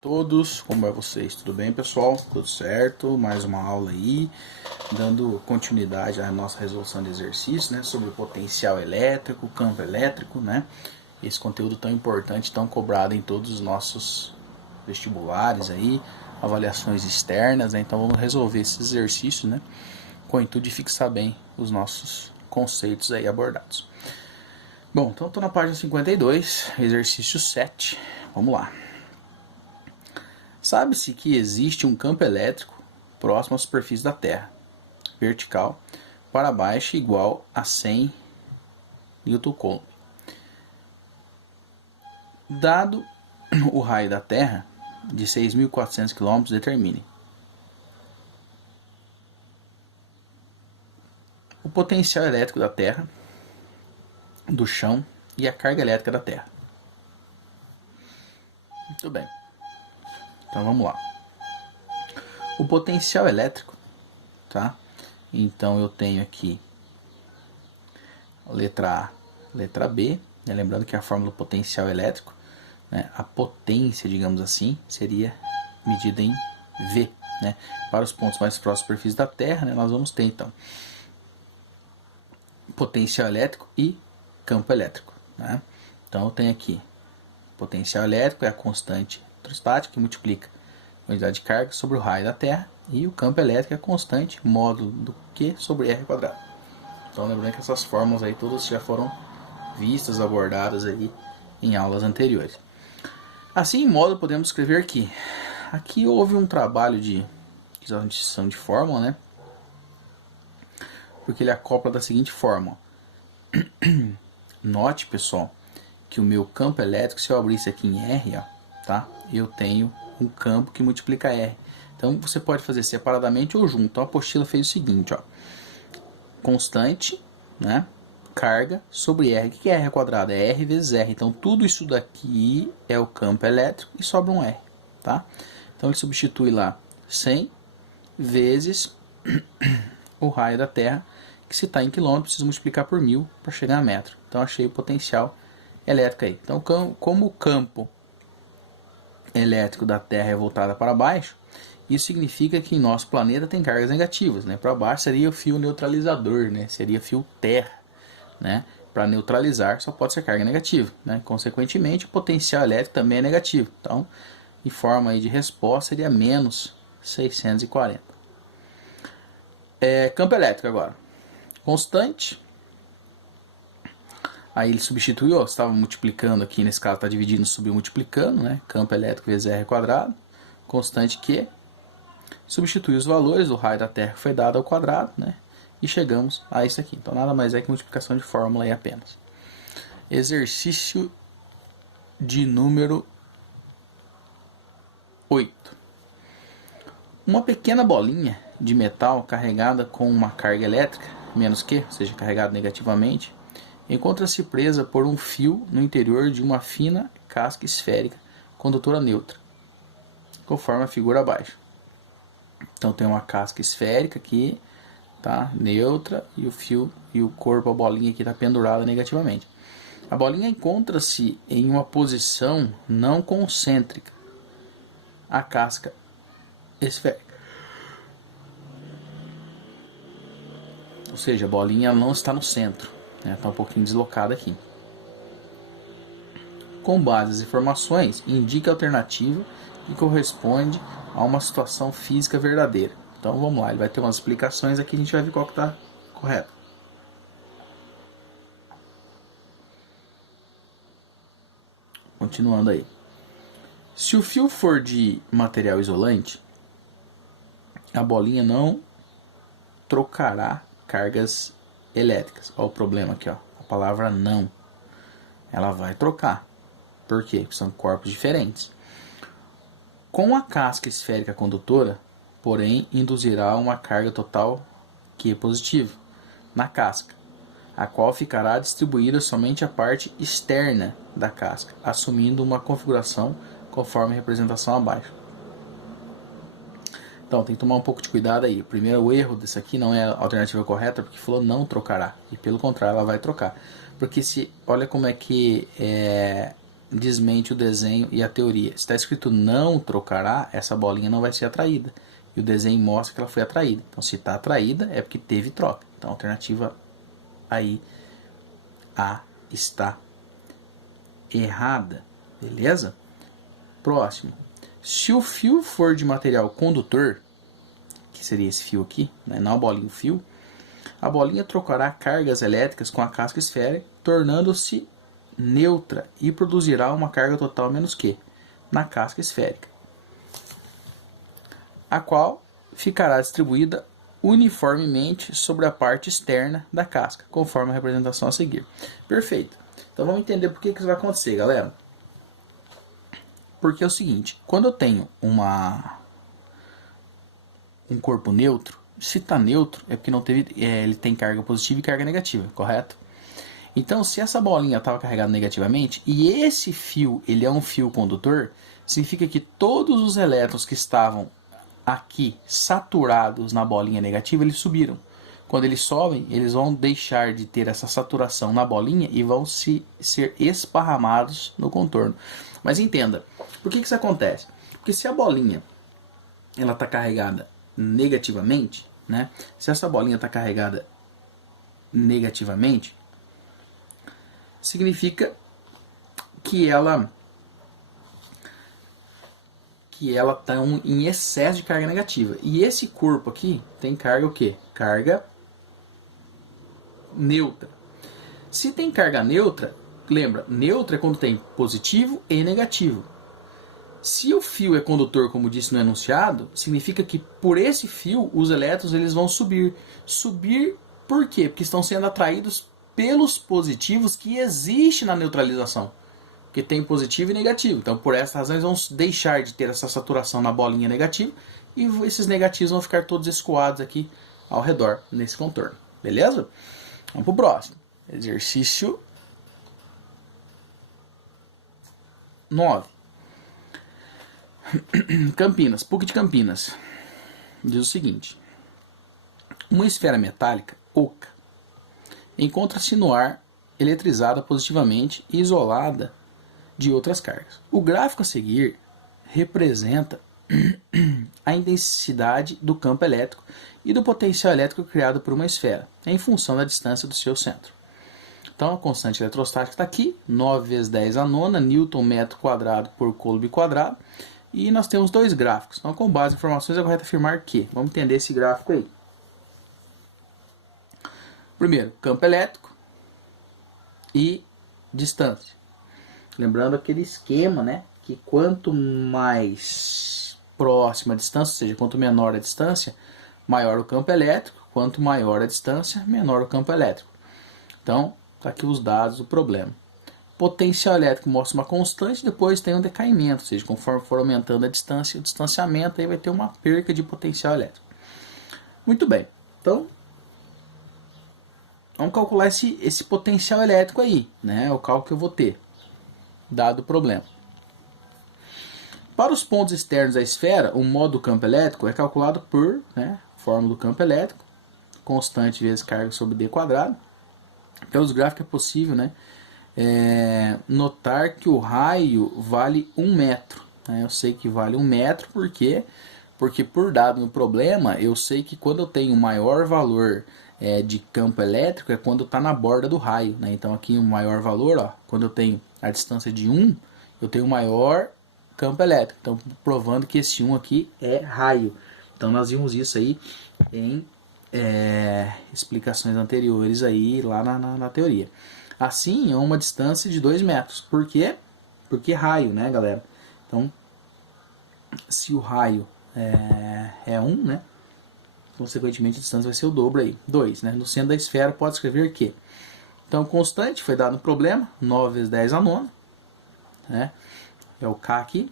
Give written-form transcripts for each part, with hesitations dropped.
Todos, como é vocês? Tudo bem, pessoal? Tudo certo? Mais uma aula aí, dando continuidade à nossa resolução de exercício, né, sobre o potencial elétrico, campo elétrico, né? Esse conteúdo tão importante, tão cobrado em todos os nossos vestibulares aí, avaliações externas, né? Então vamos resolver esses exercícios, né, com o intuito de fixar bem os nossos conceitos aí abordados. Bom, então estou na página 52, exercício 7. Vamos lá. Sabe-se que existe um campo elétrico próximo à superfície da Terra, vertical, para baixo igual a 100 Newton-Coulomb. Dado o raio da Terra de 6.400 km, determine o potencial elétrico da Terra, do chão e a carga elétrica da Terra. Muito bem. Então vamos lá. O potencial elétrico, tá? Então eu tenho aqui letra A, letra B, né? Lembrando que a fórmula do potencial elétrico, né? A potência, digamos assim, seria medida em V, né? Para os pontos mais próximos da superfície da Terra, né? Nós vamos ter então potencial elétrico e campo elétrico, né? Então eu tenho aqui potencial elétrico é a constante eletrostática que multiplica a unidade de carga sobre o raio da Terra, e o campo elétrico é a constante módulo do Q sobre R quadrado. Então lembrando que essas fórmulas aí todas já foram vistas, abordadas aí em aulas anteriores. Assim, em módulo, podemos escrever que aqui houve um trabalho de adição de fórmula, né? Porque ele acopla da seguinte forma. Note, pessoal, que o meu campo elétrico, se eu abrisse aqui em R, ó, tá? Eu tenho um campo que multiplica R. Então você pode fazer separadamente ou junto. Então a apostila fez o seguinte, ó. Constante, né? Carga sobre R. O que é R quadrado? É R vezes R. Então tudo isso daqui é o campo elétrico e sobra um R, tá? Então ele substitui lá 100 vezes o raio da Terra, que se está em quilômetro, preciso multiplicar por 1000 para chegar a metro. Então achei o potencial elétrico aí. Então como o campo elétrico da Terra é voltada para baixo, isso significa que nosso planeta tem cargas negativas, né? Para baixo seria o fio neutralizador, né? Seria fio terra, né? Para neutralizar só pode ser carga negativa, né? Consequentemente, o potencial elétrico também é negativo. Então, em forma aí de resposta, seria menos 640. Campo elétrico agora. Constante. Aí ele substituiu, ó, estava multiplicando aqui, nesse caso está dividindo, submultiplicando, né? Campo elétrico vezes R quadrado, constante Q. Substitui os valores, o raio da Terra foi dado ao quadrado, né? E chegamos a isso aqui. Então nada mais é que multiplicação de fórmula aí apenas. Exercício de número 8. Uma pequena bolinha de metal carregada com uma carga elétrica, menos Q, ou seja, carregada negativamente, encontra-se presa por um fio no interior de uma fina casca esférica condutora neutra, conforme a figura abaixo. Então tem uma casca esférica aqui, tá, neutra, e o fio e o corpo, a bolinha aqui está pendurada negativamente. A bolinha encontra-se em uma posição não concêntrica, a casca esférica. Ou seja, a bolinha não está no centro, né? Está um pouquinho deslocada aqui. Com base nas informações, indique a alternativa que corresponde a uma situação física verdadeira. Então vamos lá, ele vai ter umas explicações aqui, a gente vai ver qual que está correto. Continuando aí. Se o fio for de material isolante, a bolinha não trocará cargas elétricas. Olha o problema aqui, ó. A palavra não. Ela vai trocar. Por quê? Porque são corpos diferentes. Com a casca esférica condutora, porém, induzirá uma carga total Q positiva na casca, a qual ficará distribuída somente a parte externa da casca, assumindo uma configuração conforme a representação abaixo. Então tem que tomar um pouco de cuidado aí. Primeiro, o erro desse aqui não é a alternativa correta, porque falou não trocará, e pelo contrário ela vai trocar. Porque olha como é que desmente o desenho e a teoria. Se está escrito não trocará, essa bolinha não vai ser atraída. E o desenho mostra que ela foi atraída. Então, se está atraída, é porque teve troca. Então, a alternativa aí A está errada. Beleza? Próximo. Se o fio for de material condutor, que seria esse fio aqui, né? Não a bolinha, o fio, a bolinha trocará cargas elétricas com a casca esférica, tornando-se neutra e produzirá uma carga total menos Q na casca esférica, a qual ficará distribuída uniformemente sobre a parte externa da casca, conforme a representação a seguir. Perfeito. Então vamos entender por que isso vai acontecer, galera. Porque é o seguinte, quando eu tenho um corpo neutro, se está neutro é porque não teve, ele tem carga positiva e carga negativa, correto? Então, se essa bolinha estava carregada negativamente e esse fio ele é um fio condutor, significa que todos os elétrons que estavam aqui saturados na bolinha negativa, eles subiram. Quando eles sobem, eles vão deixar de ter essa saturação na bolinha e vão ser esparramados no contorno. Mas entenda, por que isso acontece? Porque se a bolinha ela está carregada negativamente, né? Se essa bolinha está carregada negativamente, significa que ela está em excesso de carga negativa. E esse corpo aqui tem carga o quê? Carga neutra. Se tem carga neutra, lembra, neutra é quando tem positivo e negativo. Se o fio é condutor, como disse no enunciado, significa que por esse fio os elétrons eles vão subir. Subir por quê? Porque estão sendo atraídos pelos positivos que existem na neutralização. Porque tem positivo e negativo. Então, por essa razão, eles vão deixar de ter essa saturação na bolinha negativa e esses negativos vão ficar todos escoados aqui ao redor, nesse contorno. Beleza? Vamos para o próximo. Exercício 9. Campinas, PUC de Campinas. Diz o seguinte. Uma esfera metálica oca encontra-se no ar eletrizada positivamente e isolada de outras cargas. O gráfico a seguir representa a intensidade do campo elétrico e do potencial elétrico criado por uma esfera, em função da distância do seu centro. Então, a constante eletrostática está aqui, 9 vezes 10 a nona, Newton metro quadrado por Coulomb quadrado. E nós temos dois gráficos. Então, com base em informações, é correto afirmar que... Vamos entender esse gráfico aí. Primeiro, campo elétrico e distância. Lembrando aquele esquema, né? Que quanto mais próxima a distância, ou seja, quanto menor a distância, maior o campo elétrico. Quanto maior a distância, menor o campo elétrico. Então, tá aqui os dados do problema. Potencial elétrico mostra uma constante, depois tem um decaimento, ou seja, conforme for aumentando a distância, o distanciamento, aí vai ter uma perca de potencial elétrico. Muito bem, então vamos calcular esse potencial elétrico aí, né? É o cálculo que eu vou ter, dado o problema. Para os pontos externos da esfera, o modo do campo elétrico é calculado por, né, fórmula do campo elétrico, constante vezes carga sobre d quadrado. Pelos gráficos é possível, né, notar que o raio vale 1 metro. Né? Eu sei que vale 1 metro porque por dado no problema, eu sei que quando eu tenho maior valor de campo elétrico é quando está na borda do raio. Né? Então aqui o maior valor, ó, quando eu tenho a distância de 1, eu tenho maior campo elétrico. Então provando que esse 1 aqui é raio. Então nós vimos isso aí em explicações anteriores aí lá na teoria. Assim, é uma distância de 2 metros. Por quê? Porque raio, né, galera? Então, se o raio é 1, né? Consequentemente, a distância vai ser o dobro aí. 2, né? No centro da esfera, pode escrever que. Então, constante, foi dado no problema. 9 vezes 10 a nona. Né? É o K aqui.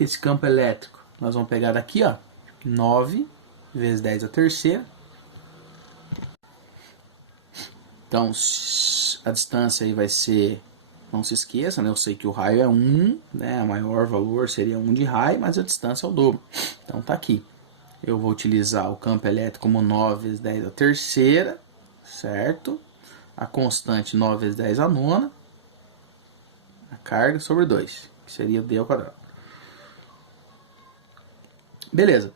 Esse campo elétrico, nós vamos pegar daqui, ó. 9 vezes 10 a terceira. Então, a distância aí vai ser, não se esqueça, né? Eu sei que o raio é 1, né? O maior valor seria 1 de raio, mas a distância é o dobro. Então, tá aqui. Eu vou utilizar o campo elétrico como 9 vezes 10 a terceira, certo? a constante 9 vezes 10 a nona, a carga sobre 2, que seria D ao quadrado. Beleza.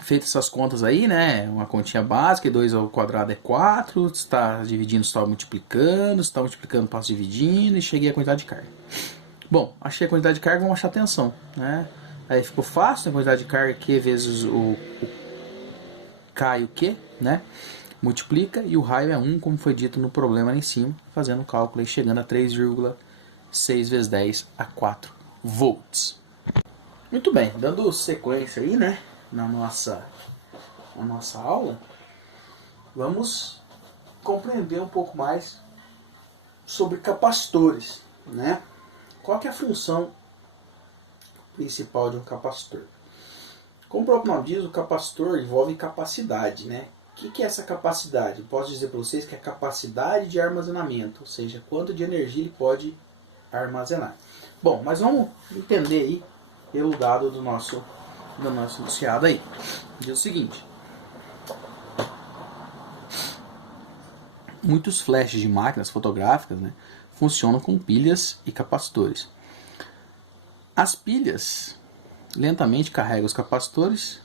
Feitas essas contas aí, né? Uma continha básica, 2 ao quadrado é 4, está dividindo, está multiplicando, passo dividindo e cheguei à quantidade de carga. Bom, achei a quantidade de carga, vamos achar a tensão, né? Aí ficou fácil, a quantidade de carga Q vezes o K e o Q, né? Multiplica e o raio é 1, como foi dito no problema lá em cima, fazendo o cálculo e chegando a 3,6 vezes 10 a 4 volts. Muito bem, dando sequência aí, né? Na nossa aula, vamos compreender um pouco mais sobre capacitores, né? Qual que é a função principal de um capacitor? Como o próprio nome diz, o capacitor envolve capacidade, né? O que é essa capacidade? Posso dizer para vocês que é a capacidade de armazenamento, ou seja, quanto de energia ele pode armazenar. Bom, mas vamos entender aí pelo dado do nosso enunciado aí. Diz o seguinte: muitos flashes de máquinas fotográficas, né, funcionam com pilhas e capacitores. As pilhas lentamente carregam os capacitores,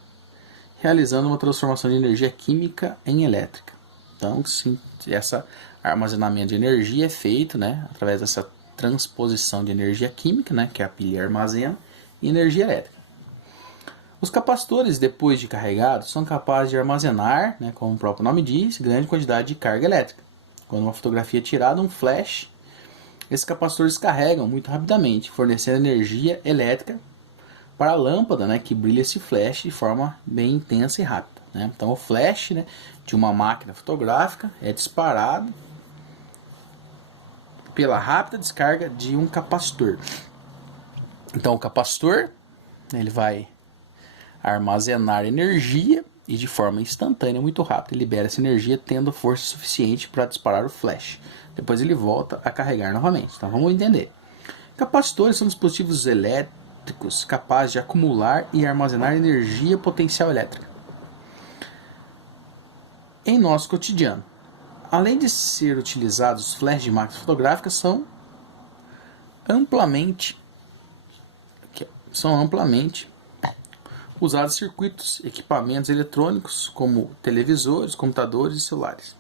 realizando uma transformação de energia química em elétrica. Então, sim, esse armazenamento de energia é feito, né, através dessa transposição de energia química, né, que a pilha armazena, em energia elétrica. Os capacitores, depois de carregados, são capazes de armazenar, né, como o próprio nome diz, grande quantidade de carga elétrica. Quando uma fotografia é tirada, um flash, esses capacitores carregam muito rapidamente, fornecendo energia elétrica para a lâmpada, né, que brilha esse flash de forma bem intensa e rápida, né? Então o flash, né, de uma máquina fotográfica é disparado pela rápida descarga de um capacitor. Então o capacitor, ele vai armazenar energia e de forma instantânea, muito rápida, libera essa energia tendo força suficiente para disparar o flash. Depois ele volta a carregar novamente. Então vamos entender. Capacitores são dispositivos elétricos capazes de acumular e armazenar energia potencial elétrica em nosso cotidiano. Além de ser utilizados, os flashes de máquinas fotográficas são amplamente usados circuitos, equipamentos eletrônicos como televisores, computadores e celulares.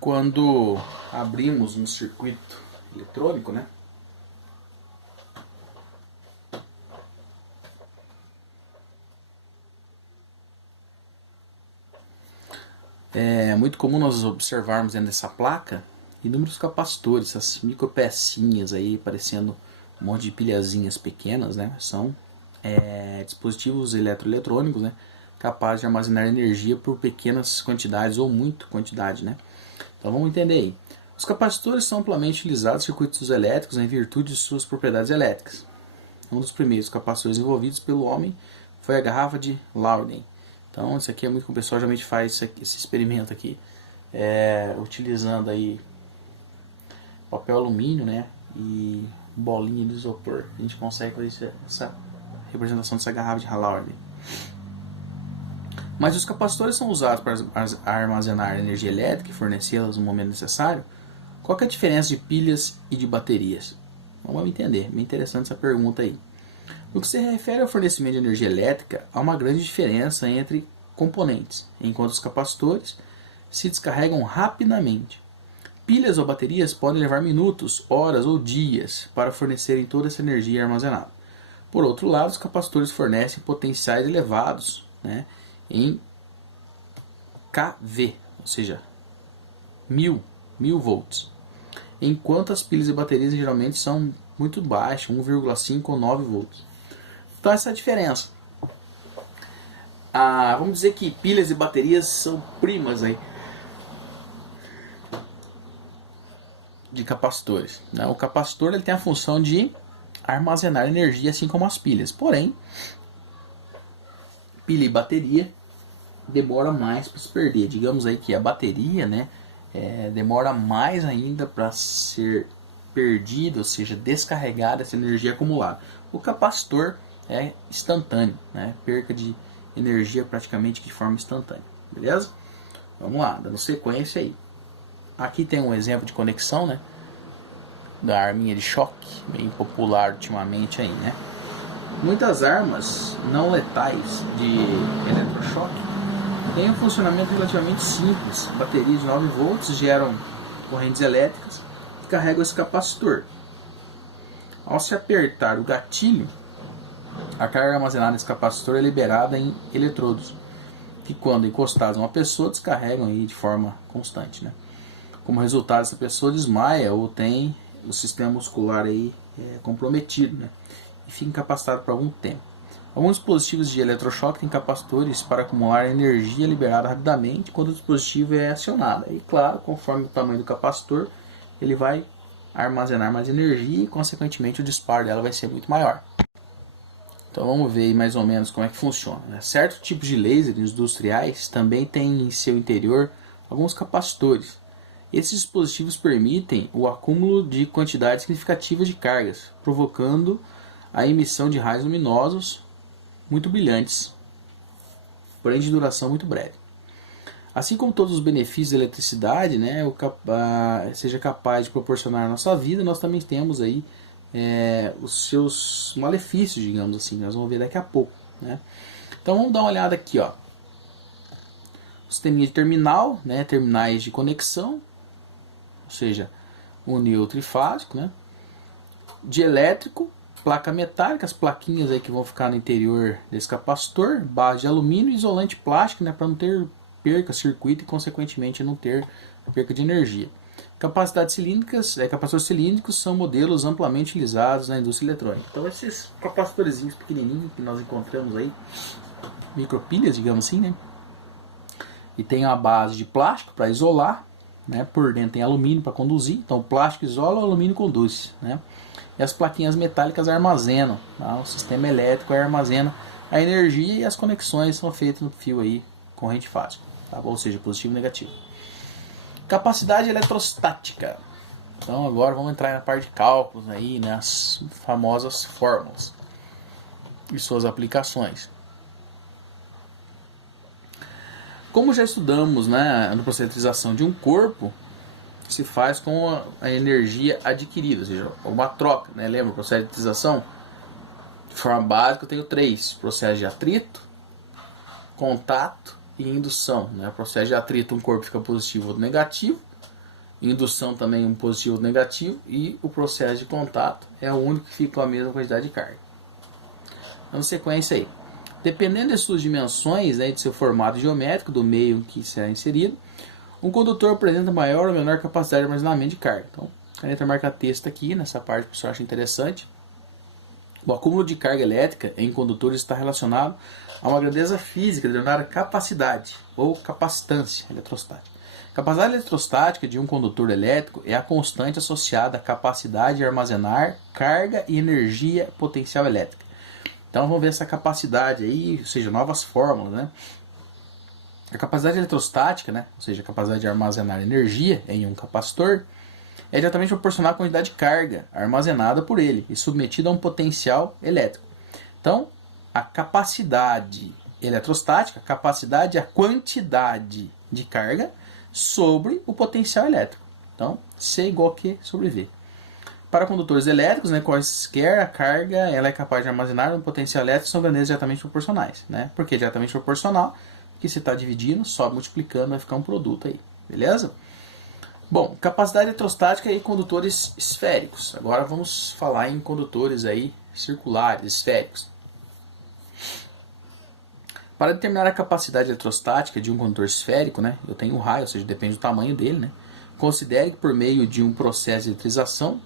Quando abrimos um circuito eletrônico, né, é muito comum nós observarmos dentro dessa placa inúmeros capacitores, essas micropecinhas aí parecendo um monte de pilhazinhas pequenas, né? São dispositivos eletroeletrônicos, né, capazes de armazenar energia por pequenas quantidades ou muita quantidade, né? Então vamos entender aí. Os capacitores são amplamente utilizados em circuitos elétricos em virtude de suas propriedades elétricas. Um dos primeiros capacitores envolvidos pelo homem foi a garrafa de Loudon. Então isso aqui é muito que o pessoal geralmente faz esse experimento aqui, utilizando aí papel alumínio, né, e bolinha de isopor. A gente consegue fazer essa representação dessa garrafa de Loudon. Mas os capacitores são usados para armazenar energia elétrica e fornecê-las no momento necessário. Qual que é a diferença de pilhas e de baterias? Vamos entender, bem interessante essa pergunta aí. No que se refere ao fornecimento de energia elétrica, há uma grande diferença entre componentes, enquanto os capacitores se descarregam rapidamente. Pilhas ou baterias podem levar minutos, horas ou dias para fornecerem toda essa energia armazenada. Por outro lado, os capacitores fornecem potenciais elevados, né, em kV, ou seja, 1000 volts, enquanto as pilhas e baterias geralmente são muito baixas, 1,5 ou 9 volts. Então essa é a diferença. Vamos dizer que pilhas e baterias são primas aí de capacitores, né? O capacitor ele tem a função de armazenar energia, assim como as pilhas. Porém, pilha e bateria demora mais para se perder. Digamos aí que a bateria, né, demora mais ainda para ser perdida, ou seja, descarregada essa energia acumulada. O capacitor é instantâneo, né, perca de energia praticamente de forma instantânea. Beleza? Vamos lá, dando sequência aí. Aqui tem um exemplo de conexão, né? Da arminha de choque, bem popular ultimamente aí, né? Muitas armas não letais de eletrochoque têm um funcionamento relativamente simples. Baterias de 9 volts geram correntes elétricas que carregam esse capacitor. Ao se apertar o gatilho, a carga armazenada nesse capacitor é liberada em eletrodos, que quando encostados a uma pessoa descarregam aí de forma constante, né? Como resultado, essa pessoa desmaia ou tem o sistema muscular aí comprometido, né? E fica incapacitado por algum tempo. Alguns dispositivos de eletrochoque têm capacitores para acumular energia liberada rapidamente quando o dispositivo é acionado. E claro, conforme o tamanho do capacitor, ele vai armazenar mais energia e consequentemente o disparo dela vai ser muito maior. Então vamos ver aí mais ou menos como é que funciona, né? Certos tipos de lasers industriais também têm em seu interior alguns capacitores. Esses dispositivos permitem o acúmulo de quantidades significativas de cargas, provocando a emissão de raios luminosos muito brilhantes, porém de duração muito breve. Assim como todos os benefícios da eletricidade, né, seja capaz de proporcionar à nossa vida, nós também temos aí os seus malefícios, digamos assim, nós vamos ver daqui a pouco, né? Então vamos dar uma olhada aqui, ó. Sisteminha de terminal, né, terminais de conexão, ou seja, o neutro e fásico, né? De elétrico, placa metálica, as plaquinhas aí que vão ficar no interior desse capacitor, base de alumínio e isolante plástico, né, para não ter perca, circuito e consequentemente não ter perca de energia. Capacidades cilíndricas, capacitores cilíndricos são modelos amplamente utilizados na indústria eletrônica. Então esses capacitorzinhos pequenininhos que nós encontramos aí, micropilhas, digamos assim, né? E tem a base de plástico para isolar, né? Por dentro tem alumínio para conduzir, então o plástico isola, o alumínio conduz, né? E as plaquinhas metálicas armazenam, tá? O sistema elétrico armazena a energia e as conexões são feitas no fio aí, corrente fásica, tá? Ou seja, positivo e negativo. Capacidade eletrostática. Então agora vamos entrar na parte de cálculos aí, né, as famosas fórmulas e suas aplicações. Como já estudamos, né, no processo de eletrização de um corpo, se faz com a energia adquirida, ou seja, uma troca, né? Lembra o processo de eletrização? De forma básica eu tenho 3, processo de atrito, contato e indução, né? O processo de atrito, um corpo fica positivo ou negativo, indução também um positivo ou negativo, e o processo de contato é o único que fica com a mesma quantidade de carga. Então, sequência aí. Dependendo das suas dimensões, né, de seu formato geométrico, do meio que será inserido, um condutor apresenta maior ou menor capacidade de armazenamento de carga. Então, a caneta marca-texto aqui, nessa parte que o pessoal acha interessante. O acúmulo de carga elétrica em condutores está relacionado a uma grandeza física denominada capacidade ou capacitância eletrostática. A capacidade eletrostática de um condutor elétrico é a constante associada à capacidade de armazenar carga e energia potencial elétrica. Então vamos ver essa capacidade aí, ou seja, novas fórmulas, né? A capacidade eletrostática, né, ou seja, a capacidade de armazenar energia em um capacitor, é diretamente proporcional à quantidade de carga armazenada por ele e submetida a um potencial elétrico. Então, a capacidade eletrostática, a capacidade é a quantidade de carga sobre o potencial elétrico. Então, C igual a Q sobre V. Para condutores elétricos, né, quaisquer a carga ela é capaz de armazenar um potencial elétrico são grandezas diretamente proporcionais. Né? Por que diretamente proporcional? Porque se está dividindo, só multiplicando vai ficar um produto aí. Beleza? Bom, capacidade eletrostática e condutores esféricos. Agora vamos falar em condutores aí circulares, esféricos. Para determinar a capacidade eletrostática de um condutor esférico, né, eu tenho um raio, ou seja, depende do tamanho dele, né, considere que por meio de um processo de eletrização,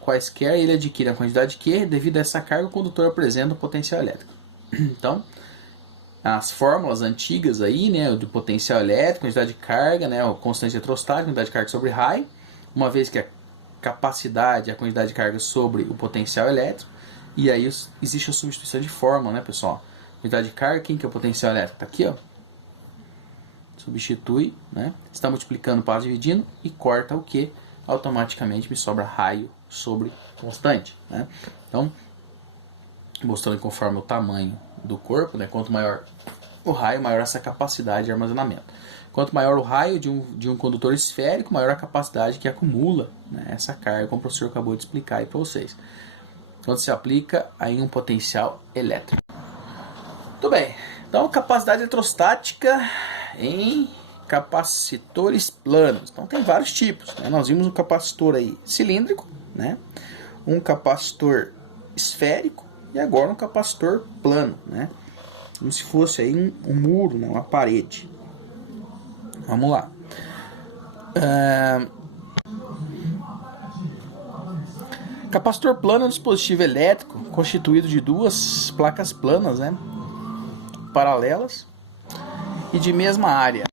quaisquer ele adquire a quantidade Q, devido a essa carga o condutor apresenta um potencial elétrico. Então, as fórmulas antigas aí, né, do potencial elétrico, quantidade de carga, né, o constante eletrostático, quantidade de carga sobre raio, uma vez que a capacidade é a quantidade de carga sobre o potencial elétrico, e aí existe a substituição de fórmula, né, pessoal? Quantidade de carga, quem que é o potencial elétrico? Tá aqui, ó. Substitui, né? Está multiplicando, passa dividindo e corta o que? Automaticamente me sobra raio sobre constante, né? Então, mostrando conforme o tamanho do corpo, né? Quanto maior o raio, maior essa capacidade de armazenamento. Quanto maior o raio de um condutor esférico, maior a capacidade que acumula, né, essa carga, como o professor acabou de explicar aí para vocês. Quando se aplica em um potencial elétrico. Muito bem. Então, capacidade eletrostática em capacitores planos. Então, tem vários tipos, né? Nós vimos um capacitor aí cilíndrico, né? Um capacitor esférico e agora um capacitor plano, né? Como se fosse aí um muro, né? Uma parede. Vamos lá. Capacitor plano é um dispositivo elétrico constituído de duas placas planas, né? Paralelas e de mesma área.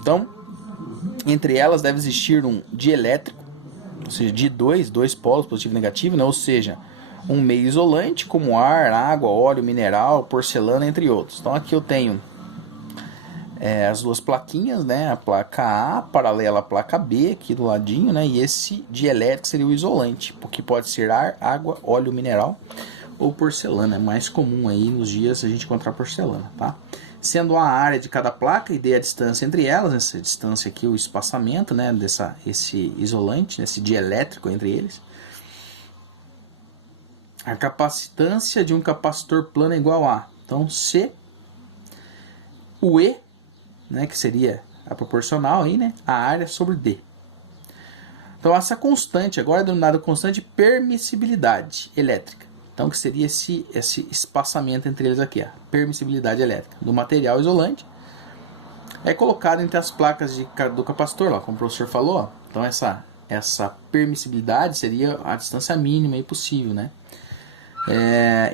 Então, entre elas deve existir um dielétrico, ou seja, de dois polos, positivo e negativo, né? Ou seja, um meio isolante como ar, água, óleo, mineral, porcelana, entre outros. Então aqui eu tenho as duas plaquinhas, né? A placa A paralela à placa B aqui do ladinho, né? E esse dielétrico seria o isolante, porque pode ser ar, água, óleo, mineral ou porcelana. É mais comum aí nos dias a gente encontrar porcelana, tá? Sendo a área de cada placa e dê a distância entre elas, essa distância aqui, o espaçamento, né, esse isolante, esse dielétrico entre eles. A capacitância de um capacitor plano é igual a, então, C, o E, né, que seria a proporcional aí, né, a área sobre D. Então, essa constante agora é denominada constante de permissibilidade elétrica. Então, que seria esse espaçamento entre eles aqui, a permissibilidade elétrica do material isolante. É colocado entre as placas do capacitor, ó, como o professor falou. Ó. Então, essa permissibilidade seria a distância mínima aí possível, né?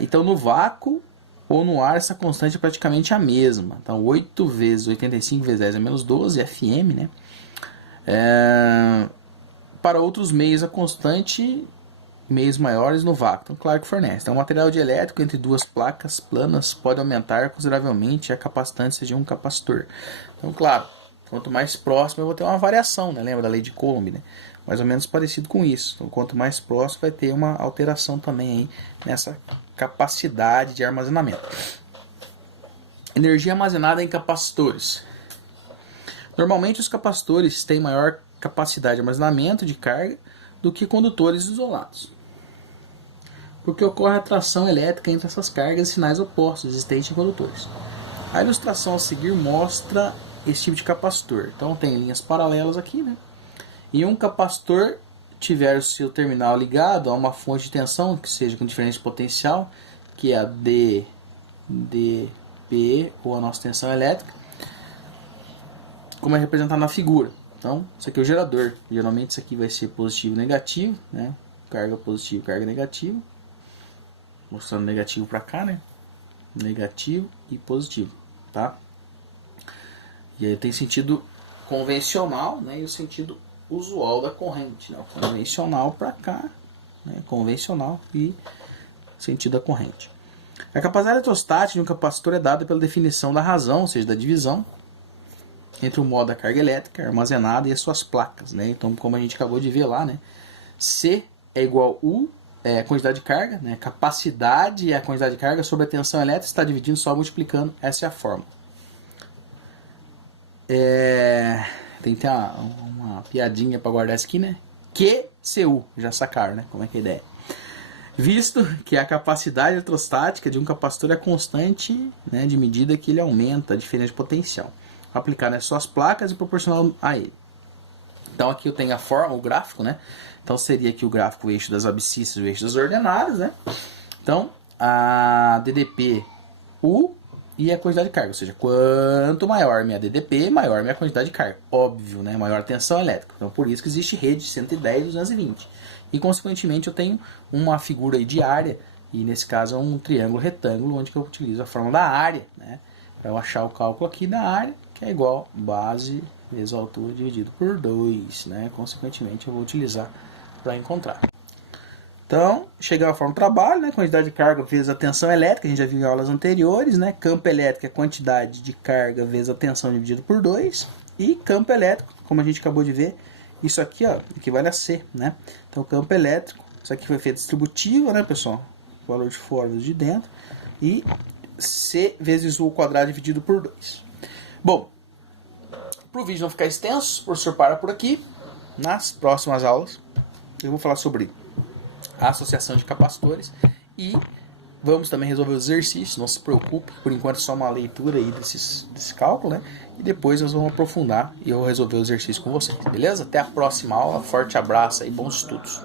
Então, no vácuo ou no ar, essa constante é praticamente a mesma. Então, 8 vezes 85 vezes 10 é menos 12, FM, né? Para outros meios, a constante... meios maiores no vácuo, então claro que fornece. Então, o material dielétrico entre duas placas planas pode aumentar consideravelmente a capacitância de um capacitor. Então, claro, quanto mais próximo eu vou ter uma variação, né? Lembra da lei de Coulomb, né? Mais ou menos parecido com isso. Então, quanto mais próximo vai ter uma alteração também aí nessa capacidade de armazenamento. Energia armazenada em capacitores. Normalmente os capacitores têm maior capacidade de armazenamento de carga do que condutores isolados, porque ocorre atração elétrica entre essas cargas e sinais opostos existentes em condutores. A ilustração a seguir mostra esse tipo de capacitor. Então tem linhas paralelas aqui, né? E um capacitor tiver o seu terminal ligado a uma fonte de tensão que seja com diferente potencial, que é a DP ou a nossa tensão elétrica, como é representado na figura. Então, isso aqui é o gerador. Geralmente isso aqui vai ser positivo e negativo, né? Carga positiva, carga negativa. Mostrando negativo para cá, né? Negativo e positivo, tá? E aí tem sentido convencional, né? E o sentido usual da corrente, né? O convencional para cá, né? Convencional e sentido da corrente. A capacidade eletrostática de um capacitor é dada pela definição da razão, ou seja, da divisão entre o modo da carga elétrica armazenada e as suas placas, né? Então, como a gente acabou de ver lá, né? C é igual U, a quantidade de carga, né? Capacidade é a quantidade de carga sobre a tensão elétrica, está dividindo só multiplicando, essa é a fórmula. Tem que ter uma piadinha para guardar isso aqui, né? QCU, já sacaram, né? Como é que é a ideia? Visto que a capacidade eletrostática de um capacitor é constante, né, de medida que ele aumenta a diferença de potencial aplicado nas suas placas e proporcional a ele. Então aqui eu tenho a forma, o gráfico, né? Então seria aqui o gráfico, o eixo das abscissas e o eixo das ordenadas, né? Então a DDP U e a quantidade de carga, ou seja, quanto maior minha DDP, maior minha quantidade de carga. Óbvio, né? Maior tensão elétrica. Então por isso que existe rede de 110 e 220. E consequentemente eu tenho uma figura aí de área, e nesse caso é um triângulo retângulo, onde que eu utilizo a fórmula da área, né? Para eu achar o cálculo aqui da área, que é igual base vezes a altura dividido por 2, né? Consequentemente eu vou utilizar para encontrar. Então, chega a forma do trabalho, né? Quantidade de carga vezes a tensão elétrica, a gente já viu em aulas anteriores, né? Campo elétrico é quantidade de carga vezes a tensão dividido por 2. E campo elétrico, como a gente acabou de ver, isso aqui, ó, equivale a C, né? Então, campo elétrico, isso aqui foi feito distributivo, né, pessoal? Valor de fora e de dentro. E C vezes U ao quadrado dividido por 2. Bom, para o vídeo não ficar extenso, o professor para por aqui. Nas próximas aulas eu vou falar sobre a associação de capacitores e vamos também resolver os exercícios. Não se preocupe, por enquanto é só uma leitura aí desse cálculo, né? E depois nós vamos aprofundar e eu vou resolver os exercícios com vocês, beleza? Até a próxima aula, forte abraço e bons estudos.